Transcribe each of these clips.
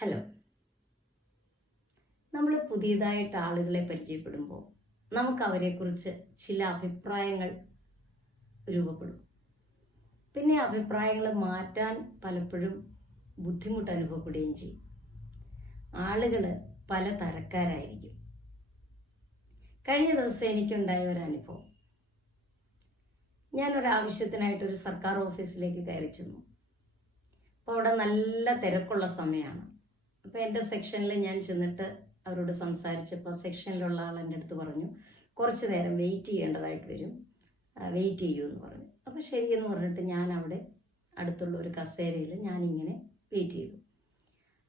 Hello. നമ്മൾ പുതിയതായിട്ട് ആളുകളെ പരിചയപ്പെടുമ്പോൾ നമുക്ക് അവരെക്കുറിച്ച് ചില അഭിപ്രായങ്ങൾ രൂപപ്പെടും. പിന്നെ അഭിപ്രായങ്ങൾ മാറ്റാൻ പലപ്പോഴും ബുദ്ധിമുട്ട് അനുഭവപ്പെടുകയും ചെയ്യും. ആളുകൾ പല തരക്കാരായിരിക്കും. കഴിഞ്ഞ ദിവസം എനിക്കുണ്ടായ ഒരു അനുഭവം. ഞാനൊരാവശ്യത്തിനായിട്ട് ഒരു സർക്കാർ ഓഫീസിലേക്ക് കയറി ചെന്നു. അപ്പോൾ അവിടെ നല്ല തിരക്കുള്ള സമയമാണ്. അപ്പോൾ എന്റെ സെക്ഷനിൽ ഞാൻ ചെന്നിട്ട് അവരോട് സംസാരിച്ചപ്പോൾ സെക്ഷനിലുള്ള ആൾ എന്റെ അടുത്ത് പറഞ്ഞു കുറച്ച് നേരം വെയിറ്റ് ചെയ്യേണ്ടതായിട്ട് വരും. വെയിറ്റ് ചെയ്യൂ എന്ന് പറഞ്ഞു. അപ്പോൾ ശരിയെന്ന് പറഞ്ഞിട്ട് ഞാൻ അവിടെ അടുത്തുള്ള ഒരു കസേരയിൽ ഞാനിങ്ങനെ വെയിറ്റ് ചെയ്തു.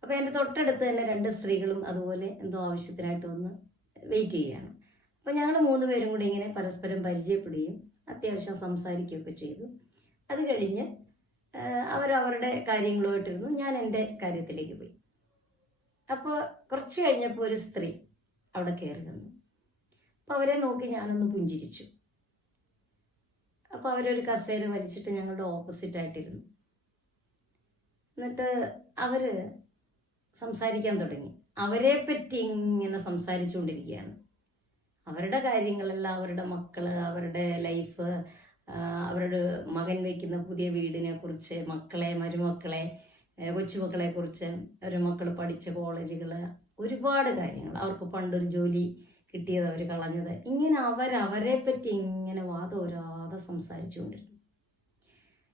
അപ്പോൾ എന്റെ തൊട്ടടുത്ത് തന്നെ രണ്ട് സ്ത്രീകളും അതുപോലെ എന്തോ ആവശ്യത്തിനായിട്ട് വന്ന് വെയിറ്റ് ചെയ്യുകയാണ്. അപ്പോൾ ഞങ്ങൾ മൂന്ന് പേരും കൂടി ഇങ്ങനെ പരസ്പരം പരിചയപ്പെടുകയും അത്യാവശ്യം സംസാരിക്കുകയൊക്കെ ചെയ്തു. അത് കഴിഞ്ഞ് അവരവരുടെ കാര്യങ്ങളുമായിട്ടിരുന്നു. ഞാൻ എന്റെ കാര്യത്തിലേക്ക് പോയി. അപ്പോൾ കുറച്ച് കഴിഞ്ഞപ്പോൾ ഒരു സ്ത്രീ അവിടെ കയറി വന്നു അപ്പോൾ അവരെ നോക്കി ഞാനൊന്ന് പുഞ്ചിരിച്ചു. അപ്പോൾ അവരൊരു കസേര വലിച്ചിട്ട് ഞങ്ങളുടെ ഓപ്പോസിറ്റ് ആയിട്ടിരുന്നു. എന്നിട്ട് അവർ സംസാരിക്കാൻ തുടങ്ങി. അവരെ പറ്റി ഇങ്ങനെ സംസാരിച്ചുകൊണ്ടിരിക്കുകയാണ്. അവരുടെ കാര്യങ്ങളെല്ലാം അവരുടെ മക്കൾ അവരുടെ ലൈഫ് അവരുടെ മകൻ വയ്ക്കുന്ന പുതിയ വീടിനെ കുറിച്ച് മക്കളെ മരുമക്കളെ ഏഹ് കൊച്ചുമക്കളെ കുറിച്ച് ഒരു മക്കൾ പഠിച്ച കോളേജുകൾ ഒരുപാട് കാര്യങ്ങൾ അവർക്ക് പണ്ടൊരു ജോലി കിട്ടിയത് അവർ കളഞ്ഞത്. ഇങ്ങനെ അവരവരെ അവരെ പറ്റി ഇങ്ങനെ വാദോരാതെ സംസാരിച്ചുകൊണ്ടിരുന്നു.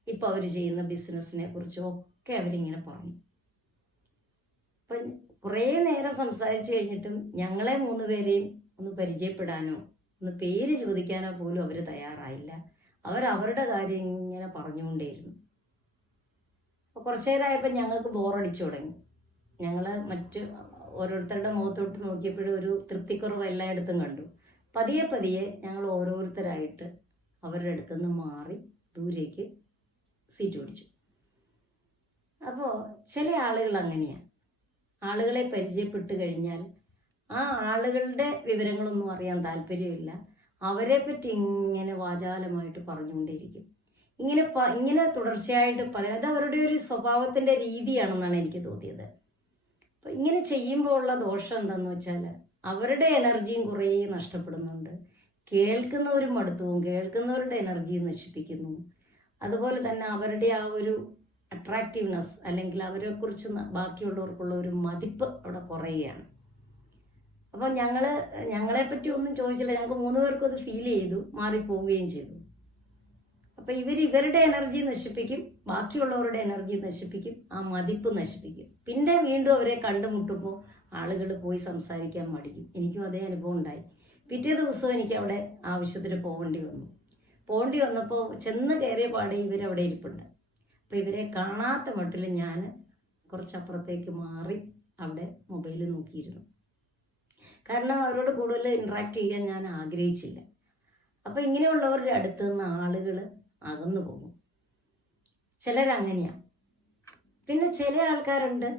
ഇപ്പോൾ അവർ ചെയ്യുന്ന ബിസിനസ്സിനെ കുറിച്ചും ഒക്കെ അവരിങ്ങനെ പറഞ്ഞു. അപ്പം കുറേ നേരം സംസാരിച്ചു കഴിഞ്ഞിട്ടും ഞങ്ങളെ മൂന്ന് പേരെയും ഒന്ന് പരിചയപ്പെടാനോ ഒന്ന് പേര് ചോദിക്കാനോ പോലും അവർ തയ്യാറായില്ല. അവരവരുടെ കാര്യം ഇങ്ങനെ പറഞ്ഞുകൊണ്ടേയിരുന്നു. അപ്പോൾ കുറച്ചു നേരമായപ്പോൾ ഞങ്ങൾക്ക് ബോറടിച്ചു തുടങ്ങി. ഞങ്ങൾ മറ്റ് ഓരോരുത്തരുടെ മുഖത്തോട്ട് നോക്കിയപ്പോഴും ഒരു തൃപ്തിക്കുറവ് എല്ലായിടത്തും കണ്ടു. പതിയെ പതിയെ ഞങ്ങൾ ഓരോരുത്തരായിട്ട് അവരുടെ അടുത്തുനിന്ന് മാറി ദൂരേക്ക് സീറ്റ് പിടിച്ചു. അപ്പോൾ ചില ആളുകൾ അങ്ങനെയാണ് ആളുകളെ പരിചയപ്പെട്ട് കഴിഞ്ഞാൽ ആ ആളുകളുടെ വിവരങ്ങളൊന്നും അറിയാൻ താല്പര്യമില്ല. അവരെപ്പറ്റി പറ്റി ഇങ്ങനെ വാചാലമായിട്ട് പറഞ്ഞുകൊണ്ടേയിരിക്കും. ഇങ്ങനെ ഇങ്ങനെ തുടർച്ചയായിട്ട് അത് അവരുടെ ഒരു സ്വഭാവത്തിന്റെ രീതിയാണെന്നാണ് എനിക്ക് തോന്നിയത്. അപ്പൊ ഇങ്ങനെ ചെയ്യുമ്പോൾ ഉള്ള ദോഷം എന്താന്ന് വെച്ചാൽ അവരുടെ എനർജിയും കുറേ നഷ്ടപ്പെടുന്നുണ്ട്. കേൾക്കുന്നവരും മടുത്തവും കേൾക്കുന്നവരുടെ എനർജിയും നശിപ്പിക്കുന്നു. അതുപോലെ തന്നെ അവരുടെ ആ ഒരു അട്രാക്റ്റീവ്നെസ് അല്ലെങ്കിൽ അവരെ കുറിച്ച് ബാക്കിയുള്ളവർക്കുള്ള ഒരു മതിപ്പ് അവിടെ കുറയുകയാണ്. അപ്പോൾ ഞങ്ങൾ ഞങ്ങളെ പറ്റി ഒന്നും ചോദിച്ചില്ല. ഞങ്ങൾക്ക് മൂന്ന് പേർക്കും അത് ഫീൽ ചെയ്തു മാറിപ്പോവുകയും ചെയ്തു. അപ്പോൾ ഇവർ ഇവരുടെ എനർജി നശിപ്പിക്കും ബാക്കിയുള്ളവരുടെ എനർജി നശിപ്പിക്കും ആ മതിപ്പ് നശിപ്പിക്കും. പിന്നെ വീണ്ടും അവരെ കണ്ടുമുട്ടുമ്പോൾ ആളുകൾ പോയി സംസാരിക്കാൻ മടിക്കും. എനിക്കും അതേ അനുഭവം ഉണ്ടായി. പിറ്റേ ദിവസം എനിക്ക് അവിടെ ആവശ്യത്തിന് പോകേണ്ടി വന്നു. പോകേണ്ടി വന്നപ്പോൾ ചെന്ന് കയറിയ പാടെ ഇവരവിടെ ഇരിപ്പുണ്ട്. അപ്പോൾ ഇവരെ കാണാത്ത മട്ടിൽ ഞാൻ കുറച്ചപ്പുറത്തേക്ക് മാറി അവിടെ മൊബൈൽ നോക്കിയിരുന്നു. കാരണം അവരോട് കൂടുതൽ ഇൻട്രാക്ട് ചെയ്യാൻ ഞാൻ ആഗ്രഹിച്ചില്ല. അപ്പോൾ ഇങ്ങനെയുള്ളവരുടെ അടുത്ത് നിന്ന് ആളുകൾ അകന്നു പോകും. ചിലരങ്ങനെയാണ് പിന്നെ ചില ആൾക്കാരുണ്ട്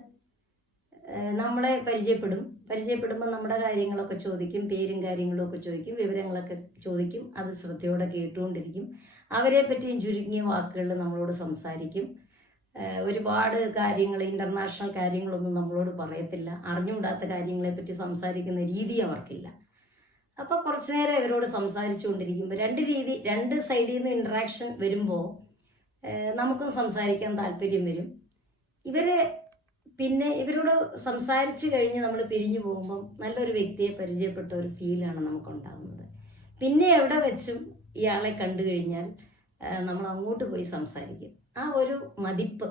നമ്മളെ പരിചയപ്പെടും. പരിചയപ്പെടുമ്പോൾ നമ്മുടെ കാര്യങ്ങളൊക്കെ ചോദിക്കും പേരും കാര്യങ്ങളൊക്കെ ചോദിക്കും വിവരങ്ങളൊക്കെ ചോദിക്കും അത് ശ്രദ്ധയോടെ കേട്ടുകൊണ്ടിരിക്കും. അവരെ പറ്റിയും ചുരുങ്ങിയ വാക്കുകളിൽ നമ്മളോട് സംസാരിക്കും. ഒരുപാട് കാര്യങ്ങൾ ഇന്റർനാഷണൽ കാര്യങ്ങളൊന്നും നമ്മളോട് പറയത്തില്ല. അറിഞ്ഞുകൂടാത്ത കാര്യങ്ങളെ പറ്റി സംസാരിക്കുന്ന രീതി അവർക്കില്ല. അപ്പോൾ കുറച്ചു നേരം ഇവരോട് സംസാരിച്ചുകൊണ്ടിരിക്കുമ്പോൾ രണ്ട് രീതി രണ്ട് സൈഡിൽ നിന്ന് ഇന്ററാക്ഷൻ വരുമ്പോൾ നമുക്കും സംസാരിക്കാൻ താല്പര്യം വരും. ഇവർ പിന്നെ ഇവരോട് സംസാരിച്ചു കഴിഞ്ഞ് നമ്മൾ പിരിഞ്ഞു പോകുമ്പം നല്ലൊരു വ്യക്തിയെ പരിചയപ്പെട്ട ഒരു ഫീലാണ് നമുക്കുണ്ടാകുന്നത് പിന്നെ എവിടെ വെച്ചും ഇയാളെ കണ്ടു കഴിഞ്ഞാൽ നമ്മൾ അങ്ങോട്ട് പോയി സംസാരിക്കും. ആ ഒരു മതിപ്പ്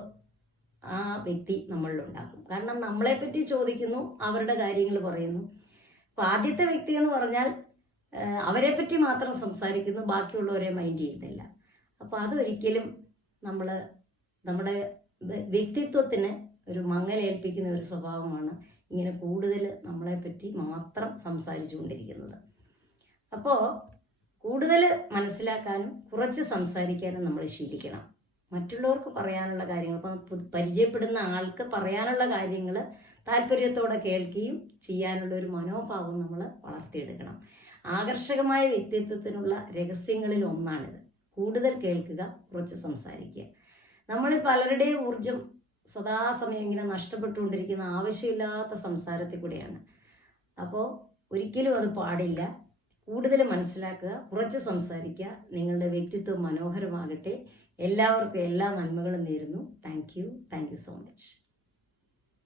ആ വ്യക്തി നമ്മളിലുണ്ടാക്കും. കാരണം നമ്മളെ പറ്റി ചോദിക്കുന്നു അവരുടെ കാര്യങ്ങൾ പറയുന്നു. അപ്പൊ ആദ്യത്തെ വ്യക്തി എന്ന് പറഞ്ഞാൽ അവരെ പറ്റി മാത്രം സംസാരിക്കുന്നു ബാക്കിയുള്ളവരെ മൈൻഡ് ചെയ്യുന്നില്ല. അപ്പോൾ അതൊരിക്കലും നമ്മൾ നമ്മുടെ വ്യക്തിത്വത്തിന് ഒരു മങ്ങലേൽപ്പിക്കുന്ന ഒരു സ്വഭാവമാണ് ഇങ്ങനെ കൂടുതൽ നമ്മളെ പറ്റി മാത്രം സംസാരിച്ചു കൊണ്ടിരിക്കുന്നത് അപ്പോൾ കൂടുതൽ മനസ്സിലാക്കാനും കുറച്ച് സംസാരിക്കാനും നമ്മൾ ശീലിക്കണം. മറ്റുള്ളവർക്ക് പറയാനുള്ള കാര്യങ്ങൾ ഇപ്പം പരിചയപ്പെടുന്ന ആൾക്ക് പറയാനുള്ള കാര്യങ്ങൾ താല്പര്യത്തോടെ കേൾക്കുകയും ചെയ്യാനുള്ള ഒരു മനോഭാവം നമ്മൾ വളർത്തിയെടുക്കണം. ആകർഷകമായ വ്യക്തിത്വത്തിനുള്ള രഹസ്യങ്ങളിൽ ഒന്നാണിത്. കൂടുതൽ കേൾക്കുക കുറച്ച് സംസാരിക്കുക. നമ്മളിൽ പലരുടെയും ഊർജം സദാസമയം ഇങ്ങനെ നഷ്ടപ്പെട്ടുകൊണ്ടിരിക്കുന്ന ആവശ്യമില്ലാത്ത സംസാരത്തിൽ കൂടെയാണ്. അപ്പോൾ ഒരിക്കലും അത് പാടില്ല. കൂടുതൽ മനസ്സിലാക്കുക കുറച്ച് സംസാരിക്കുക. നിങ്ങളുടെ വ്യക്തിത്വം മനോഹരമാകട്ടെ. എല്ലാവർക്കും എല്ലാ നന്മകളും നേരുന്നു. Thank you. Thank you so much.